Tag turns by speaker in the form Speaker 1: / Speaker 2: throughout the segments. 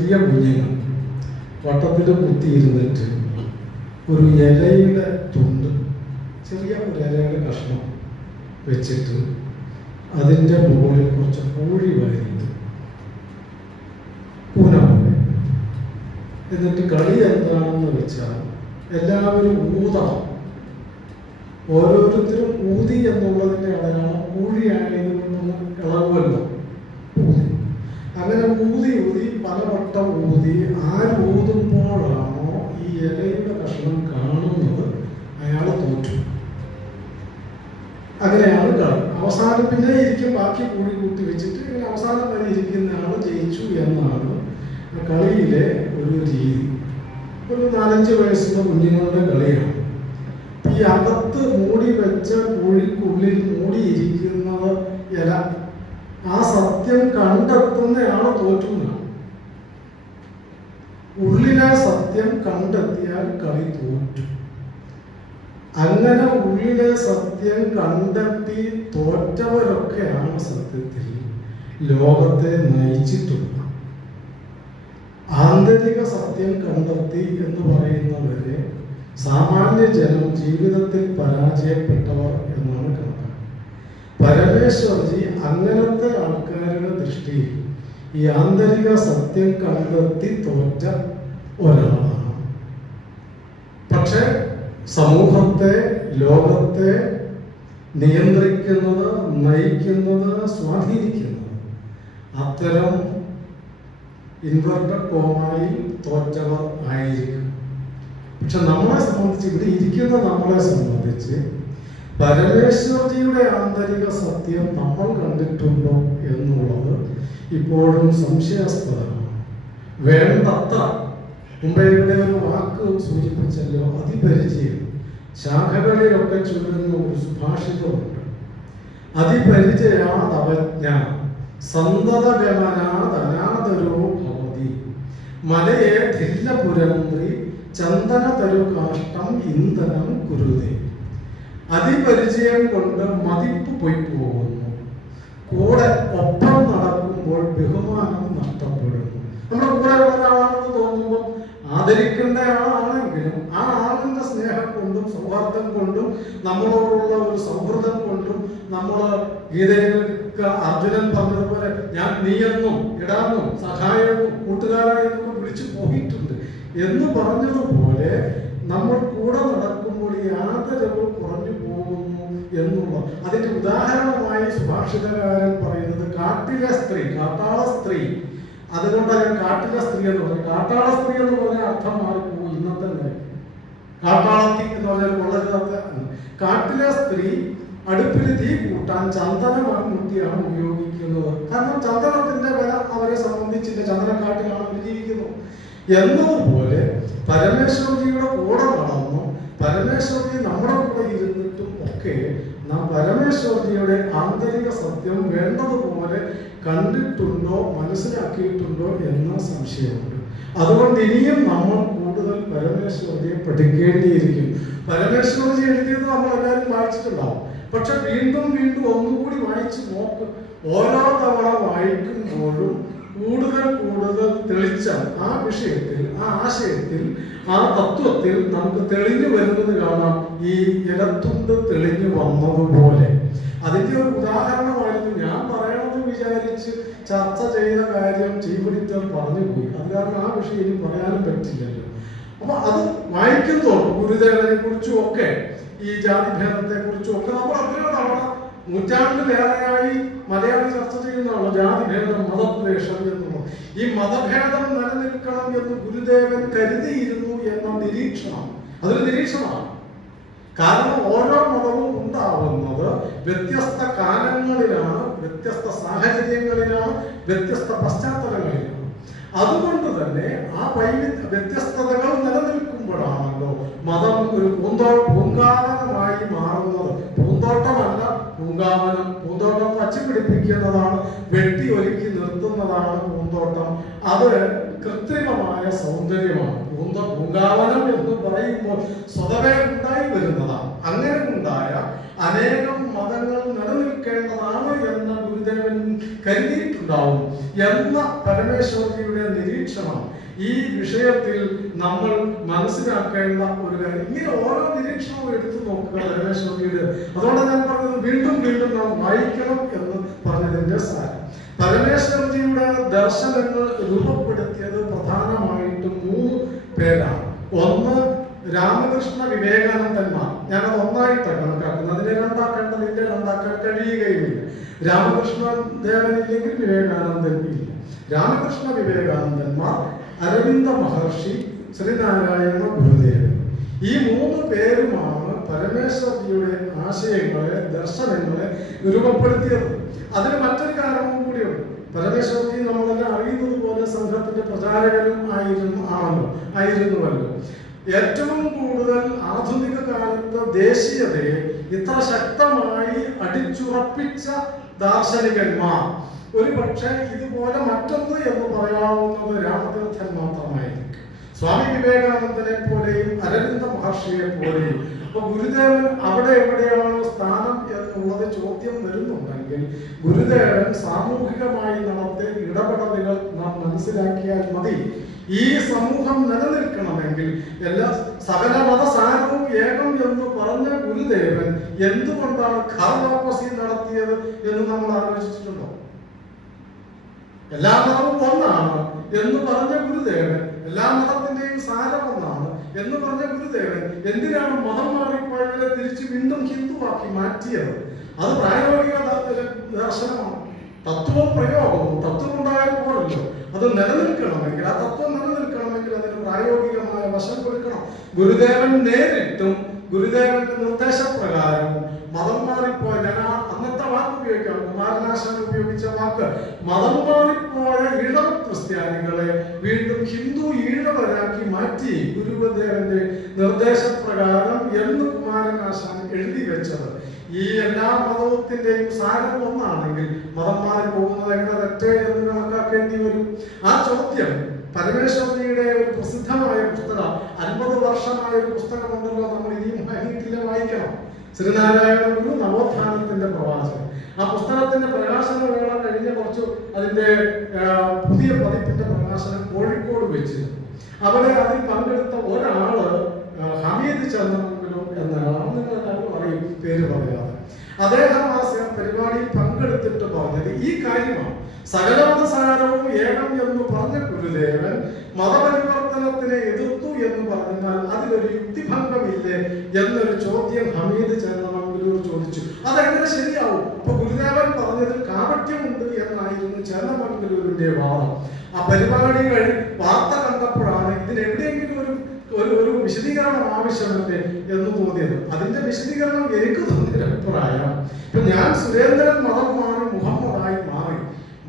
Speaker 1: ചെറിയ കുഞ്ഞുങ്ങൾ വട്ടത്തിൽ കുത്തിയിരുന്നിട്ട് ഒരു ഇലയുടെ തുണ്ട് ചെറിയ ഒരു ഇലയുടെ കഷ്ണം വെച്ചിട്ട് അതിന്റെ മുകളിൽ കുറച്ച് കോഴി വാരിയിട്ട് പൂന പോലെ എന്നിട്ട് കളി എന്താണെന്ന് വെച്ചാൽ എല്ലാവരും ഊതണം. ഓരോരുത്തരും ഊതി എന്നുള്ളതിന്റെ അടയാളം അങ്ങനെ ഊതി ഊതി പലവട്ടം ഊതി ആര് ഊതുമ്പോഴാണോ ഈ ഇലയുടെ കഷ്ണം കാണുന്നത് അയാൾ തോറ്റു. അങ്ങനെയാണ് കളി അവസാനം പിന്നെ ഇരിക്കും ബാക്കി കൂടി കൂട്ടി വെച്ചിട്ട് ഇങ്ങനെ അവസാനം വരെ ഇരിക്കുന്ന ആൾ ജയിച്ചു എന്നാണ് കളിയിലെ ഒരു രീതി. ഒരു നാലഞ്ച് വയസ്സുള്ള കുഞ്ഞുങ്ങളുടെ കളിയാണ്. ഈ അകത്ത് മൂടി വെച്ച കുഴിക്കുള്ളിൽ മൂടിയിരിക്കുന്നത് ഇല. ആ സത്യം കണ്ടെത്തുന്നയാൾ തോറ്റുന്നതാണ് ഉള്ളിലെ സത്യം കണ്ടെത്തിയാൽ കളി തോറ്റു. അങ്ങനെ ഉള്ളിലെ സത്യം കണ്ടെത്തി തോറ്റവരൊക്കെയാണ് സത്യത്തിൽ ലോകത്തെ നയിച്ചിട്ടുള്ളത്. ആന്തരിക സത്യം കണ്ടെത്തി എന്ന് പറയുന്നവരെ സാമാന്യ ജനം ജീവിതത്തിൽ പരാജയപ്പെട്ടവർ എന്നാണ് കണക്ക്. പരമേശ്വർജി അങ്ങനത്തെ ആൾക്കാരുടെ ദൃഷ്ടിയിൽ ഈ ആന്തരിക സത്യം കണ്ടെത്തി തോറ്റ ഒരാളാണ് പക്ഷെ സമൂഹത്തെ ലോകത്തെ നിയന്ത്രിക്കുന്നത് നയിക്കുന്നത് സ്വാധീനിക്കുന്നത് അത്തരം ഇൻവെർട്ടഡ് കോമായിൽ തോറ്റവർ ആയിരിക്കും. പക്ഷെ നമ്മളെ സംബന്ധിച്ച് ഇവിടെ ഇരിക്കുന്ന നമ്മളെ സംബന്ധിച്ച് പരമേശ്വർജിയുടെ ആന്തരിക സത്യം നമ്മൾ കണ്ടിട്ടുണ്ടോ എന്നുള്ളത് ഇപ്പോഴും സംശയാസ്പദമാണ്. വേണ്ടത്ര മുമ്പേ ഇവിടെ ഒരു വാക്ക് സൂചിപ്പിച്ചല്ലോ അതിപരിചയം. ശാഖകളിലൊക്കെ ചൊല്ലുന്ന ഒരു സുഭാഷിതമുണ്ട്. അതിപരിചയാതവജ്ഞ സന്തതഗമനാദനാദരോ ഭവതി. മലയെ ധില്ലപുരന്ത്രി ചന്ദന തരുകാഷ്ടം ഇന്ധനം കുരുതേ. അതിപരിചയം കൊണ്ട് മതിപ്പ് പോയി പോകുന്നു കൂടെ ഒപ്പം നടക്കുമ്പോൾ ബഹുമാനം നഷ്ടപ്പെടുന്നു. നമ്മുടെ കൂടെ ഉള്ള ഒരാളാണെന്ന് ആദരിക്കേണ്ട ആളാണെങ്കിലും ആ ആളിന്റെ സ്നേഹം കൊണ്ടും സൗഹാർദ്ദം കൊണ്ടും നമ്മളോടുള്ള ഒരു സൗഹൃദം കൊണ്ടും നമ്മൾ ഗീതയിലേക്ക് അർജുനൻ പറഞ്ഞതുപോലെ ഞാൻ നീയെന്നും ഇടാന്നും സഹായെന്നും കൂട്ടുകാരായെന്നും വിളിച്ചു പോയിട്ടുണ്ട് എന്ന് പറഞ്ഞതുപോലെ നമ്മൾ കൂടെ നടക്കുമ്പോൾ ആദരവ് കുറഞ്ഞു പോകുന്നു എന്നുള്ള അതിന്റെ ഉദാഹരണമായി സുഭാഷിതകാരൻ പറയുന്നത് കാട്ടിലെ സ്ത്രീ കാട്ടാള സ്ത്രീ അതുകൊണ്ടാണ് ഞാൻ കാട്ടിലെ സ്ത്രീ എന്ന് പറഞ്ഞു കാട്ടാള സ്ത്രീ എന്ന് പറഞ്ഞ അർത്ഥം മാറിപ്പോകും ഇന്നത്തെ നിലയ്ക്ക് കാട്ടാളത്തി എന്ന് പറഞ്ഞാൽ കൊള്ളരുതാത്ത കാട്ടിലെ സ്ത്രീ അടുപ്പിൽ തീ കൂട്ടാൻ ചന്ദനമാണ് മുട്ടിയാണ് ഉപയോഗിക്കുന്നത്. കാരണം ചന്ദനത്തിന്റെ വില അവരെ സംബന്ധിച്ചില്ല. ചന്ദനക്കാട്ടിലാണ് അവർ ജീവിക്കുന്നത്. എന്നതുപോലെ പരമേശ്വരജിയുടെ കൂടെ വളർന്നു പരമേശ്വരജി നമ്മുടെ കൂടെ ഇരുന്നിട്ടും ഒക്കെ നാം പരമേശ്വരജിയുടെ ആന്തരിക സത്യം വേണ്ടതുപോലെ കണ്ടിട്ടുണ്ടോ മനസ്സിലാക്കിയിട്ടുണ്ടോ എന്ന സംശയമുണ്ട്. അതുകൊണ്ട് ഇനിയും നമ്മൾ കൂടുതൽ പരമേശ്വരജിയെ പഠിക്കേണ്ടിയിരിക്കും. പരമേശ്വരജി എഴുതിയത് നമ്മൾ എല്ലാവരും വായിച്ചിട്ടുണ്ടാവും. പക്ഷെ വീണ്ടും വീണ്ടും ഒന്നുകൂടി വായിച്ച് നോക്ക്. ഓരോ തവണ വായിക്കുമ്പോഴും കൂടുതൽ കൂടുതൽ തെളിച്ച ആ വിഷയത്തിൽ ആ ആശയത്തിൽ ആ തത്വത്തിൽ നമുക്ക് തെളിഞ്ഞു വരുന്നത് കാണാം. ഈ ഇടത്തുണ്ട് തെളിഞ്ഞു വന്നതുപോലെ. അതിന്റെ ഒരു ഉദാഹരണമായിരുന്നു ഞാൻ പറയണമെന്ന് വിചാരിച്ച് ചർച്ച ചെയ്ത കാര്യം ചീഫിഡിറ്റർ പറഞ്ഞു പോയി. അത് കാരണം ആ വിഷയം ഇനി പറയാനും പറ്റില്ലല്ലോ. അപ്പൊ അത് വായിക്കുമ്പോൾ ഗുരുദേവനെ കുറിച്ചും ഒക്കെ ഈ ജാതി ഭേദത്തെ കുറിച്ചും ഒക്കെ നമ്മൾ അത്രയോ തവണ നൂറ്റാണ്ടിലേറെയായി മലയാളി ചർച്ച ചെയ്യുന്നതാണ് ജാതി ഭേദം മതദ്വേഷം എന്നുള്ളത്. ഈ മതഭേദം നിലനിൽക്കണം എന്ന് ഗുരുദേവൻ കരുതിയിരുന്നു എന്ന നിരീക്ഷണം. അതൊരു നിരീക്ഷണമാണ്. കാരണം ഓരോ മതവും ഉണ്ടാവുന്നത് വ്യത്യസ്ത കാലങ്ങളിലാണ് വ്യത്യസ്ത സാഹചര്യങ്ങളിലാണ് വ്യത്യസ്ത പശ്ചാത്തലങ്ങളിലാണ്. അതുകൊണ്ട് തന്നെ ആ വൈവിധ്യ വ്യത്യസ്തതകൾ നിലനിൽക്കുമ്പോഴാണല്ലോ മതം ഒരു പൂന്തോ പൂങ്കാവനമായി മാറുന്നത്. പൂന്തോട്ടമല്ല പൂങ്കാവനം പൂന്തോട്ടം പച്ചപിടിപ്പിക്കുന്നതാണ് വെട്ടി ഒരുക്കി നിർത്തുന്നതാണ് പൂന്തോട്ടം. അത് കൃത്രിമമായ സൗന്ദര്യമാണ്. പൂന്ത എന്ന് പറയുമ്പോൾ സ്വതവേ ഉണ്ടായി വരുന്നതാണ്. അങ്ങനെ ഉണ്ടായ അനേകം മതങ്ങൾ നിലനിൽക്കേണ്ടതാണ് എന്ന് ഗുരുദേവൻ കരുതിയിട്ടുണ്ടാവും. എന്ന പരമേശ്വരിയുടെ നിരീക്ഷണം ഈ വിഷയത്തിൽ നമ്മൾ മനസ്സിലാക്കേണ്ട ഒരു കാര്യം. ഇങ്ങനെ ഓരോ നിരീക്ഷണവും എടുത്തു നോക്കുക പരമേശ്വരിയുടെ അതുകൊണ്ട് ഞാൻ പറഞ്ഞത് വീണ്ടും വീണ്ടും നാം വായിക്കണം എന്ന് പറഞ്ഞതിന്റെ സാരം. പരമേശ്വരജിയുടെ ദർശനങ്ങൾ രൂപപ്പെടുത്തിയത് പ്രധാനമായിട്ടും മൂന്ന് പേരാണ്. ഒന്ന് രാമകൃഷ്ണ വിവേകാനന്ദന്മാർ. ഞാനത് ഒന്നായിട്ടാണ് കണക്കാക്കുന്നത് അതിനെ രണ്ടാക്കേണ്ടതില്ല രണ്ടാക്കാൻ കഴിയുകയുമില്ല. രാമകൃഷ്ണ ദേവനില്ലെങ്കിൽ വിവേകാനന്ദൻ ഇല്ല. രാമകൃഷ്ണ വിവേകാനന്ദന്മാർ അരവിന്ദ മഹർഷി ശ്രീനാരായണ ഗുരുദേവൻ. ഈ മൂന്ന് പേരുമാണ് പരമേശ്വരജിയുടെ ആശയങ്ങളെ ദർശനങ്ങളെ രൂപപ്പെടുത്തിയത്. അതിന് മറ്റൊരു കാരണവും കൂടിയുണ്ട്. പരമേശ്വരജി നമ്മളെല്ലാം അറിയുന്നത് പോലെ സംഘത്തിന്റെ പ്രചാരകനും ആയിരുന്നു ആണല്ലോ ആയിരുന്നുവല്ലോ. ഏറ്റവും കൂടുതൽ ആധുനിക കാലത്ത് ദേശീയതയെ ഇത്ര ശക്തമായി അടിച്ചുറപ്പിച്ച ദാർശനികന്മാർ. ഒരു പക്ഷേ ഇതുപോലെ മറ്റൊന്ന് എന്ന് പറയാവുന്നത് രാമതീർത്ഥൻ മാത്രമായിരിക്കും. സ്വാമി വിവേകാനന്ദനെ പോലെയും അരവിന്ദ മഹർഷിയെ പോലെയും. അപ്പൊ ഗുരുദേവൻ അവിടെ എവിടെയാണോ സ്ഥാനം എന്നുള്ളത് ചോദ്യം വരുന്നുണ്ടെങ്കിൽ ഗുരുദേവൻ സാമൂഹികമായി നടത്തിയ ഇടപെടലുകൾ നാം മനസ്സിലാക്കിയാൽ മതി. ഈ സമൂഹം നിലനിൽക്കണമെങ്കിൽ എല്ലാ സകല മതസാരവും ഏകം എന്ന് പറഞ്ഞ ഗുരുദേവൻ എന്തുകൊണ്ടാണ് ഖർവാപസി നടത്തിയത് എന്ന് നമ്മൾ ആലോചിച്ചിട്ടുണ്ടോ? എല്ലാ മതവും ഒന്നാണ് എന്ന് പറഞ്ഞ ഗുരുദേവൻ എല്ലാ മതത്തിന്റെയും സാരം ഒന്നാണ് എന്ന് പറഞ്ഞ ഗുരുദേവൻ എന്തിനാണ് മതം മാറിപ്പോഴെ തിരിച്ച് വീണ്ടും ഹിന്ദുവാക്കി മാറ്റിയത്? അത് പ്രായോഗിക ദർശനമാണ്. തത്വവും പ്രയോഗവും തത്വം ഉണ്ടായാൽ പോലല്ലോ അത് നിലനിൽക്കണമെങ്കിൽ ആ തത്വം നിലനിൽക്കണമെങ്കിൽ അതിന് പ്രായോഗികമായ വശം കൊടുക്കണം. ഗുരുദേവൻ നേരിട്ടും ഗുരുദേവന്റെ നിർദ്ദേശപ്രകാരവും മതം മാറിപ്പോയ ഞാൻ ആ അന്നത്തെ വാക്ക് ഉപയോഗിക്കാം കുമാരനാശാൻ ഉപയോഗിച്ച വാക്ക്. മതം മാറിപ്പോയ ഇളം ക്രിസ്ത്യാനികളെ വീണ്ടും ഹിന്ദു ഈഴവരാക്കി മാറ്റി ഗുരുദേവന്റെ നിർദ്ദേശപ്രകാരം എന്ന് കുമാരനാശാൻ എഴുതി വെച്ചത്. ഈ എല്ലാ മതത്തിന്റെയും സാരം ഒന്നാണെങ്കിൽ മതം മാറി പോകുന്നത് എങ്ങനെ തെറ്റേ എന്ന് കണക്കാക്കേണ്ടി വരും? ആ ചോദ്യം പരമേശ്വരനിയുടെ ഒരു പ്രസിദ്ധമായ പുസ്തകം അൻപത് വർഷമായ ഒരു പുസ്തകമുണ്ടല്ലോ നമ്മൾ ഇനിയും വായിക്കണം. ശ്രീനാരായണ ഗുരു നവോത്ഥാനത്തിന്റെ പ്രവാചകൻ. ആ പുസ്തകത്തിന്റെ പ്രകാശന വേള കഴിഞ്ഞ കുറച്ച് അതിന്റെ പുതിയ പതിപ്പിന്റെ പ്രകാശനം കോഴിക്കോട് വെച്ച്. അവിടെ അതിൽ പങ്കെടുത്ത ഒരാൾ ഹമീദ് ചന്ദ്രമുണ്ടലോ എന്നയാളാണ് നിങ്ങൾ അറിയും പേര് പറയാതെ അദ്ദേഹം ആ പരിപാടിയിൽ പങ്കെടുത്തിട്ട് പറഞ്ഞത് ഈ കാര്യമാണ്. സകലമതസാരവും ഏകം എന്ന് പറഞ്ഞ ഗുരുദേവൻ മതപരിവർത്തനത്തിനെ എതിർത്തു എന്ന് പറഞ്ഞാൽ അതിലൊരു യുക്തിഭംഗമില്ലേ എന്നൊരു ചോദ്യം ഹമീദ് ചേന്നമംഗലൂർ ചോദിച്ചു. അതെങ്ങനെ ശരിയാവും? അപ്പൊ ഗുരുദേവൻ പറഞ്ഞതിൽ കാപട്യമുണ്ട് എന്നായിരുന്നു ചേന്നമംഗലൂരിന്റെ വാദം. ആ പരിപാടി വാർത്ത കണ്ടപ്പോഴാണ് ഇതിന് എവിടെയെങ്കിലും ഒരു ഒരു ഒരു വിശദീകരണം ആവശ്യമുണ്ട് എന്ന് തോന്നിയത്. അതിന്റെ വിശദീകരണം എനിക്ക് തോന്നിയ അഭിപ്രായം. ഇപ്പൊ ഞാൻ സുരേന്ദ്രൻ മതം മാറി മുഹമ്മദായി മാറി.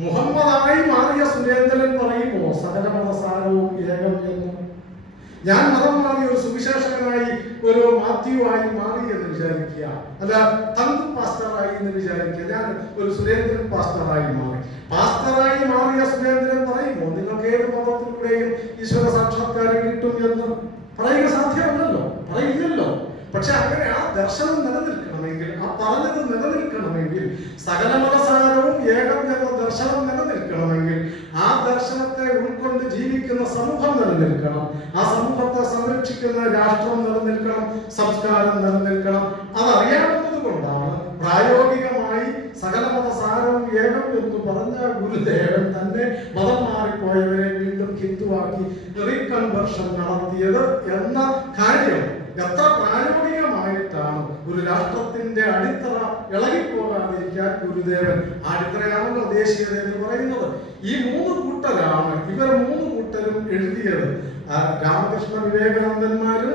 Speaker 1: മുഹമ്മദായി മാറിയ സുരേന്ദ്രൻ പറയുമോ സകല മതസാരവും ഏകം ഞാൻ മതം മാറി ഒരു സുവിശേഷകനായി ഒരു മാത്യു ആയി മാറി എന്ന് വിചാരിക്കുക. അല്ല തന്ത് പാസ്റ്ററായി എന്ന് വിചാരിക്കുക. ഞാൻ ഒരു സുരേന്ദ്രൻ പാസ്റ്ററായി മാറി. പാസ്റ്ററായി മാറിയ സുരേന്ദ്രൻ പറയുമോ നിങ്ങൾക്ക് ഏത് മതത്തിലൂടെയും ഈശ്വര സാക്ഷാത്കാരം കിട്ടും എന്ന്? പറയുക സാധ്യമല്ലല്ലോ പറയില്ലല്ലോ പക്ഷെ അങ്ങനെ ആ ദർശനം നിലനിൽക്കണമെങ്കിൽ ആ പറഞ്ഞത് നിലനിൽക്കണമെങ്കിൽ സകല മതസാരവും ഏകം എന്ന ദർശനം നിലനിൽക്കണമെങ്കിൽ ആ ദർശനത്തെ ഉൾക്കൊണ്ട് ജീവിക്കുന്ന സമൂഹം നിലനിൽക്കണം. ആ സമൂഹത്തെ സംരക്ഷിക്കുന്ന രാഷ്ട്രം നിലനിൽക്കണം സംസ്കാരം നിലനിൽക്കണം. അതറിയാവുന്നത് കൊണ്ടാണ് പ്രായോഗികമായി സകല സാരവും ഏകം എന്ന് പറഞ്ഞ ഗുരുദേവൻ തന്നെ മതം മാറിപ്പോയവരെ വീണ്ടും ഹിന്ദുവാക്കി റീകൺവെർഷൻ നടത്തിയത് എന്ന കാര്യം എത്ര പ്രായോഗികമായിട്ടാണ് ഒരു രാഷ്ട്രത്തിന്റെ അടിത്തറ ഇളകിപ്പോകാതിരിക്കാൻ ഗുരുദേവൻ അടിത്തറയാണല്ലോ ദേശീയത എന്ന് പറയുന്നത്. ഈ മൂന്ന് കൂട്ടരാണ് ഇവർ മൂന്ന് കൂട്ടരും എഴുതിയത്. രാമകൃഷ്ണ വിവേകാനന്ദന്മാരും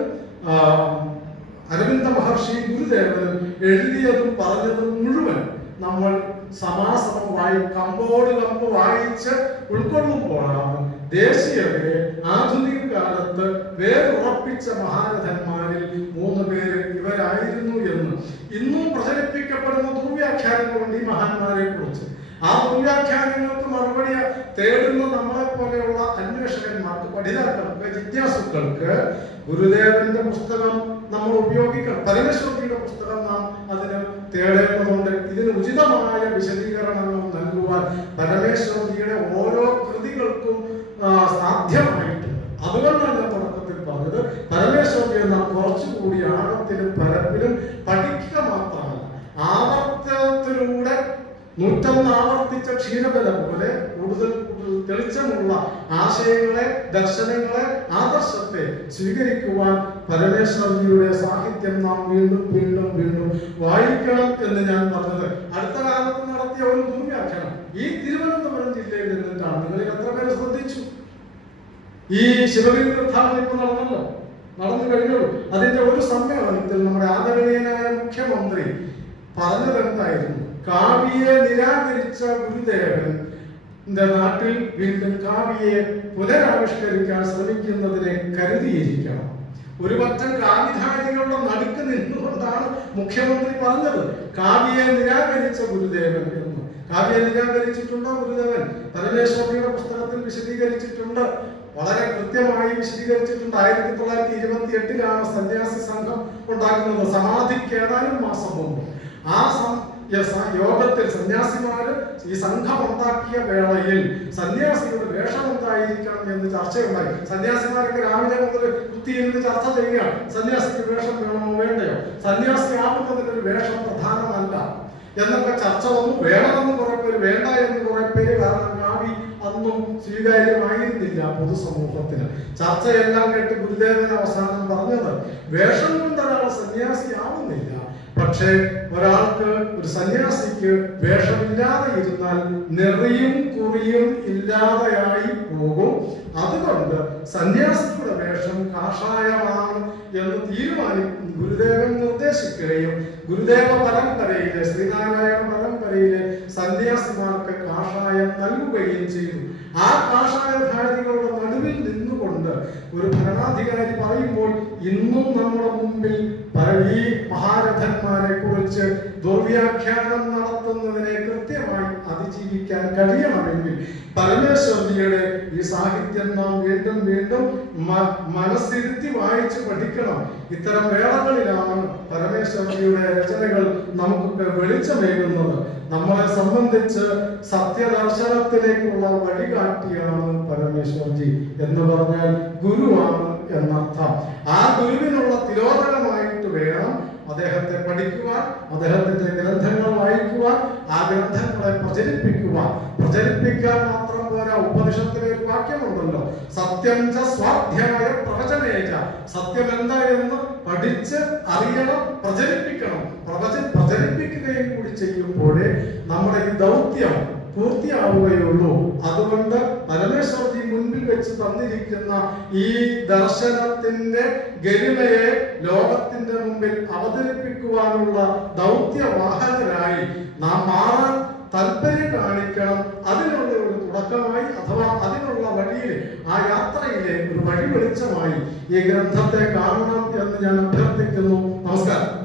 Speaker 1: അരവിന്ദ മഹർഷി ഗുരുദേവനും എഴുതിയതും പറഞ്ഞതും മുഴുവൻ നമ്മൾ സമാസമം വായി കമ്പോട് കമ്പ് വായിച്ച് ഉൾക്കൊള്ളുമ്പോഴാണ് ദേശീയതയെ ആധുനിക കാലത്ത് വേറുറപ്പിച്ച മഹാരഥന്മാരിൽ മൂന്ന് പേര് ഇവരായിരുന്നു എന്ന്. ഇന്നും പ്രചരിപ്പിക്കപ്പെടുന്ന ദുർവ്യാഖ്യാനങ്ങളുണ്ട് ഈ മഹാന്മാരെ കുറിച്ച് ആ ദുർവ്യാഖ്യാനങ്ങൾക്ക് മറുപടി തേടുന്ന നമ്മളെ പോലെയുള്ള അന്വേഷകന്മാർക്ക് പഠിതാക്കൾക്ക് ജിജ്ഞാസുക്കൾക്ക് ഗുരുദേവന്റെ പുസ്തകം നമ്മൾ ഉപയോഗിക്കണം. പരമേശ്വരിയുടെ പുസ്തകം നാം അതിന് തേടേണ്ടതുണ്ട്. ഇതിന് ഉചിതമായ വിശദീകരണങ്ങൾ നൽകുവാൻ പരമേശ്വരജിയുടെ ഓരോ കൃതികൾക്കും സാധ്യമായിട്ട് അതുകൊണ്ടാണ് ഞാൻ തുടക്കത്തിൽ പറഞ്ഞത് പരമേശ്വരജി എന്ന കുറച്ചുകൂടി ആഴത്തിലും പരപ്പിലും പഠിക്കുക മാത്രമല്ല ആവർത്തനത്തിലൂടെ നൂറ്റൊന്ന് ആവർത്തിച്ച ക്ഷീരബല പോലെ കൂടുതൽ കൂടുതൽ തെളിച്ചമുള്ള ആശയങ്ങളെ ദർശനങ്ങളെ ആദർശത്തെ സ്വീകരിക്കുവാൻ പരമേശ്വരജിയുടെ സാഹിത്യം നാം വീണ്ടും വീണ്ടും വീണ്ടും വായിക്കണം എന്ന് ഞാൻ പറഞ്ഞത്. അടുത്ത കാലത്ത് നടത്തിയ ഒരു ദുർവ്യാഖ്യാനം ഈ തിരുവനന്തപുരം ജില്ലയിൽ നിന്നിട്ടാണ്. നിങ്ങൾ എത്ര പേര് ശ്രദ്ധിച്ചു? ഈ ശിവഗിരി തീർത്ഥാടനം ഇപ്പൊ നടന്നല്ലോ? നടന്നു കഴിഞ്ഞുള്ളൂ അതിന്റെ ഒരു സമ്മേളനത്തിൽ നമ്മുടെ ആദരണീയനായ മുഖ്യമന്ത്രി പറഞ്ഞത് എന്തായിരുന്നു നിരാകരിച്ച ഗുരുദേവൻ ന്റെ നാട്ടിൽ വീണ്ടും കാവ്യയെ പുനരാവിഷ്കരിക്കാൻ ശ്രമിക്കുന്നതിനെ കരുതിയിരിക്കണം. ഒരു പറ്റം കാവിധാരികളുടെ നടുക്ക് നിന്നുകൊണ്ടാണ് മുഖ്യമന്ത്രി പറഞ്ഞത്. കാവ്യയെ നിരാകരിച്ച ഗുരുദേവൻ എന്ന്. കാവ്യയെ നിരാകരിച്ചിട്ടുണ്ടോ ഗുരുദേവൻ? പരമേശ്വരിയുടെ പുസ്തകത്തിൽ വിശദീകരിച്ചിട്ടുണ്ട്. വളരെ കൃത്യമായി വിശദീകരിച്ചിട്ടുണ്ട്. ആയിരത്തി തൊള്ളായിരത്തി ഇരുപത്തി എട്ടിലാണ് സന്യാസി സംഘം ഉണ്ടാക്കുന്നത്. സമാധിക്ക് ഏതാനും മാസം മുമ്പ്. ആ യോഗത്തിൽ സന്യാസിമാര് ഈ സംഘം ഉണ്ടാക്കിയ വേളയിൽ സന്യാസിയുടെ വേഷം എന്തായിരിക്കണം എന്ന് ചർച്ചയുണ്ടായി. സന്യാസിമാരൊക്കെ രാവിലെ മുതൽ കുത്തിയിരുന്ന് ചർച്ച ചെയ്യുകയാണ്. സന്യാസിക്ക് വേഷം വേണമോ വേണ്ടയോ? സന്യാസി ആവുന്നതിന് ഒരു വേഷം പ്രധാനമല്ല. എന്നൊക്കെ ചർച്ച വന്നു. വേണമെന്ന് കുറെ പേര് വേണ്ട എന്ന് കുറെ പേര് കാരണം കാവി അന്നും സ്വീകാര്യമായിരുന്നില്ല പൊതുസമൂഹത്തിന്. ചർച്ചയെല്ലാം കേട്ട് ഗുരുദേവൻ അവസാനം പറഞ്ഞത് വേഷം കൊണ്ടൊരാൾ സന്യാസി ആവുന്നില്ല. പക്ഷേ ഒരാൾക്ക് ഒരു സന്യാസിക്ക് വേഷമില്ലാതെ ഇരുന്നാൽ നെറിയും കുറിയും ഇല്ലാതെയായി പോകും. അതുകൊണ്ട് സന്യാസിയുടെ വേഷം കാഷായമാണ് എന്ന് തീരുമാനി ഗുരുദേവൻ നിർദ്ദേശിക്കുകയും ഗുരുദേവ പരമ്പരയിലെ ശ്രീനാരായണ പരമ്പരയിലെ സന്യാസിമാർക്ക് കാഷായം നൽകുകയും ചെയ്തു. ആ കാഷായധാരികളുടെ നടുവിൽ നിന്നുകൊണ്ട് ഒരു ഭരണാധികാരി പറയുമ്പോൾ ഇന്നും നമ്മുടെ മുമ്പിൽ ഈ മഹാരഥന്മാരെ കുറിച്ച് ദുർവ്യാഖ്യാനം നടത്തുന്നതിനെ കൃത്യമായി അതിജീവിക്കാൻ കഴിയണമെങ്കിൽ പരമേശ്വരജിയുടെ ഈ സാഹിത്യം നാം വീണ്ടും വീണ്ടും മനസ്സിരുത്തി വായിച്ച് പഠിക്കണം. ഇത്തരം വേളകളിലാണ് പരമേശ്വരിയുടെ രചനകൾ നമുക്ക് വെളിച്ചമേകുന്നത്. നമ്മളെ സംബന്ധിച്ച് സത്യദർശനത്തിലേക്കുള്ള വഴികാട്ടിയാണ് പരമേശ്വർജി എന്ന് പറഞ്ഞാൽ ഗുരുവാണ് എന്നർത്ഥം. ആ ഗുരുവിനുള്ള തിരോധനമായിട്ട് വേണം അദ്ദേഹത്തെ പഠിക്കുവാൻ അദ്ദേഹത്തിന്റെ ഗ്രന്ഥങ്ങൾ വായിക്കുവാൻ ആ ഗ്രന്ഥങ്ങളെ പ്രചരിപ്പിക്കുവാൻ. പ്രചരിപ്പിക്കാൻ മാത്രം പോരാ ഉപനിഷത്തിലെ ഒരു വാക്യമുണ്ടല്ലോ. സത്യം ച സ്വാധ്യായ പ്രവചനേജ സത്യം എന്താ എന്ന് പഠിച്ച് അറിയണം പ്രചരിപ്പിക്കണം. പ്രവച പ്രചരിപ്പിക്കുകയും കൂടി ചെയ്യുമ്പോഴേ നമ്മുടെ ഈ ദൗത്യം പൂർത്തിയാവുകയുള്ളൂ. അതുകൊണ്ട് തന്നിരിക്കുന്ന ഈ ദർശനത്തിന്റെ ഗരിമയെ ലോകത്തിന്റെ മുമ്പിൽ അവതരിപ്പിക്കുവാനുള്ള ദൗത്യവാഹകരായി നാം മാറാൻ താല്പര്യം കാണിക്കണം. അതിനുള്ള ഒരു തുടക്കമായി അഥവാ അതിനുള്ള വഴിയിൽ ആ യാത്രയിലെ ഒരു വഴി വെളിച്ചമായി ഈ ഗ്രന്ഥത്തെ കാണണം എന്ന് ഞാൻ അഭ്യർത്ഥിക്കുന്നു. നമസ്കാരം.